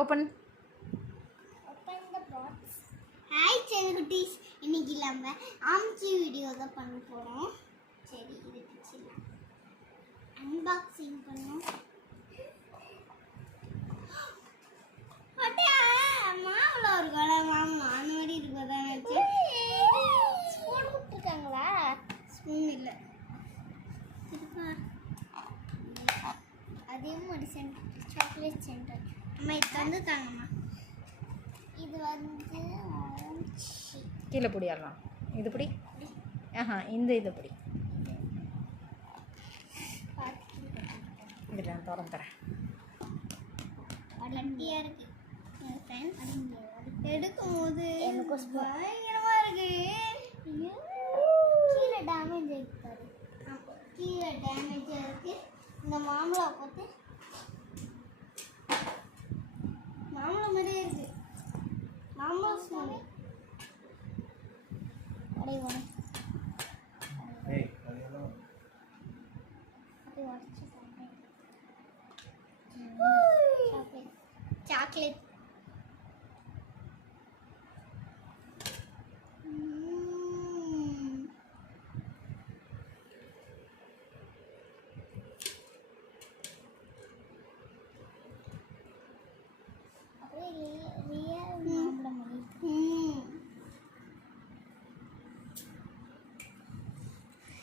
Open. Hi செல்குட்டீஸ், இன்னைக்கு நம்ம ஆம்ச்சி video தான் பண்ண போகிறோம். சரி, இது பிடிச்சிடலாம். அன்பாக்சிங் பண்ணோம். மாவுல ஒரு கடை மாமா அந்த மாதிரி இருக்கதான் வச்சு ஸ்பூன் கொடுத்துருக்காங்களா? ஸ்பூன் இல்லை, அதே மாதிரி சென்டர் சாக்லேட் சென்டர் அம்மா இது வந்து தாங்கம்மா. இது வந்து கீழே பிடியாடலாம். இது பிடி. இந்த இது பிடி. இதில் நான் திறந்து தரேன். அடட்டியாக இருக்கு எடுக்கும் போது எனக்கு பயங்கரமாக இருக்கு. கீழே டேமேஜ் ஆகிருக்காரு. கீழே டேமேஜ் ஆகிருக்கு. இந்த மாம்பழம் பார்த்து மாம்பழம் மாதிரியே இருக்கு. மாம்பழம் ஸ்மெல் அடைவோம். சாக்லேட்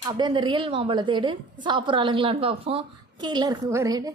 அப்படியே அந்த ரியல் மாம்பழத்தை எடு, சாப்பிட்ற ஆளுங்களான்னு பார்ப்போம். கீழே இருக்கு பாரு, எடு.